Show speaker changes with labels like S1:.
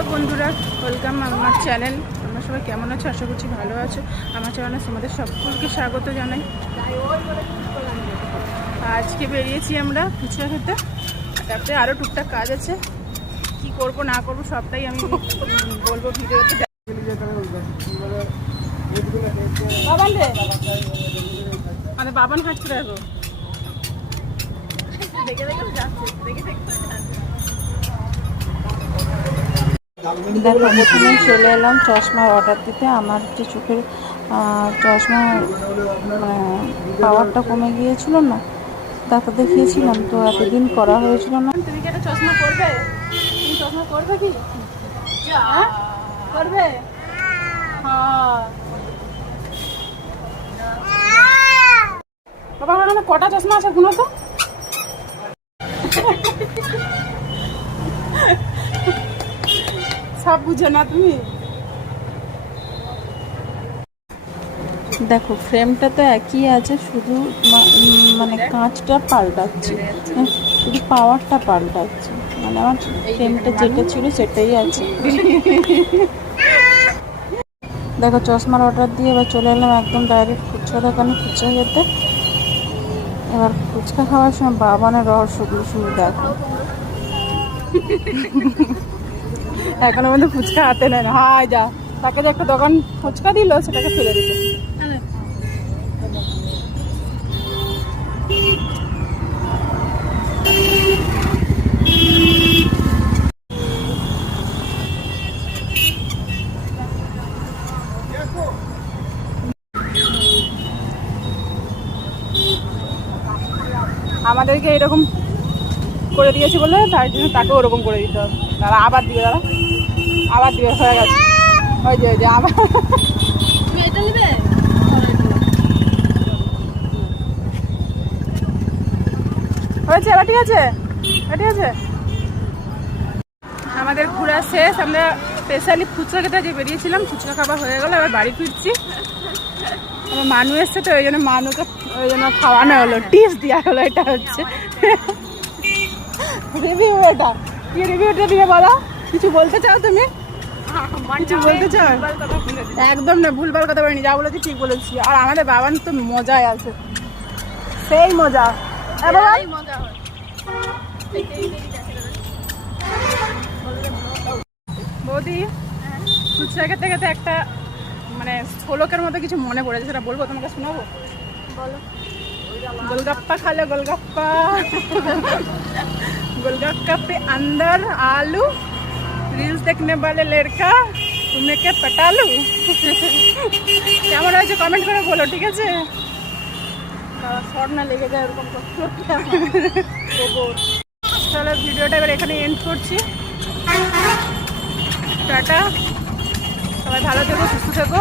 S1: Hello বন্ধুরা, welcome আমার channel. তোমরা সবাই কেমন আছো? আশা করছি ভালো আছো। আমার চ্যানেলে তোমাদের সকলকে স্বাগত জানাই। আজকে বেরিয়েছি আমরা ফুচকা খেতে। তারপরে আরও টুকটাক কাজ আছে। কি করব, না করব, সবটাই আমি বলব ভিডিওতে। বাবান রে মানে বাবান দেখো। দেখে দেখে, যাচ্ছে। দেখে দেখে।
S2: দেখো প্রথমে চলে এলাম চশমার অর্ডার দিতে। আমার যে চোখের চশমা পাওয়ারটা কমে গিয়েছিল না ডাক্তার দেখিয়েছিলাম তো এতদিন করা হয়েছিল না।
S1: তুমি কি চশমা করবে তুমি চশমা করবে কি? করবে হ্যাঁ। কটা চশমা আছে গুলো তো। সব বুঝে না তুমি?
S2: দেখো ফ্রেমটা তো একই আছে শুধু মানে কাঁচটা পাল্টাচ্ছে। হ্যাঁ, শুধু পাওয়ারটা পাল্টাচ্ছে। মানে আমার ফ্রেমটা যেটা ছিল সেটাই আছে। দেখো চশমার অর্ডার দিয়ে এবার চলে এলাম একদম ডাইরেক্ট ফুচকা দোকানে ফুচকা খেতে। এবার ফুচকা খাওয়ার সময় বাবানের রহস্যগুলো শুরু দেখো।
S1: এখনও পর্যন্ত ফুচকা হাতে নেয় না। হাই যা। তাকে যে একটা দোকান ফুচকা দিল, সেটাকে ফেলে দিল। আমাদেরকে এরকম করে দিয়েছে বলে, তার জন্য তাকে ওরকম করে দিতে হবে। তারা আবার দিবে দাদা আবার দিবে, হয়ে গেছে। ওই যে ওই যে, আবার। হয়েছে এবার ঠিক আছে ঠিক আছে আমাদের ঘোরা শেষ, আমরা স্পেশালি ফুচকা খেতে যে বেরিয়েছিলাম ফুচকা খাবার হয়ে গেল, এবার বাড়ি ফিরছি। আমার মানু এসছে, তো ওই জন্য মানুকে, ওই জন্য খাওয়ানো হলো, টিপস দেওয়া হলো, এটা হচ্ছে। রিভিউ এটা। কি রিভিউটা দিয়ে বলো? কিছু বলতে চাও তুমি? বলতে চাও? একদম না ভুলবার কথা বলিনি যা বলেছি ঠিক বলেছি। আর আমাদের বাবান তো মজাই আছে। সেই মজা। বৌদি ফুচকা খেতে খেতে একটা মানে শ্লোকের মতো কিছু মনে পড়েছে সেটা বলব তোমাকে শোনাবো? বলো। গোলগাপ্পা খালে গোলগাপ্পা। गोलगप्पा गोलगप्पा पे अंदर आलू रील्स देखने वाले लड़का तुम्हें क्या पटालू কেমন হয়েছে কমেন্ট করে বলো ঠিক আছে শর্ট না লেগে যায় এরকম চলো ভিডিওটা এবার এখানে এন্ড করছি টাটা সবাই ভালো থেকো সুস্থ থেকো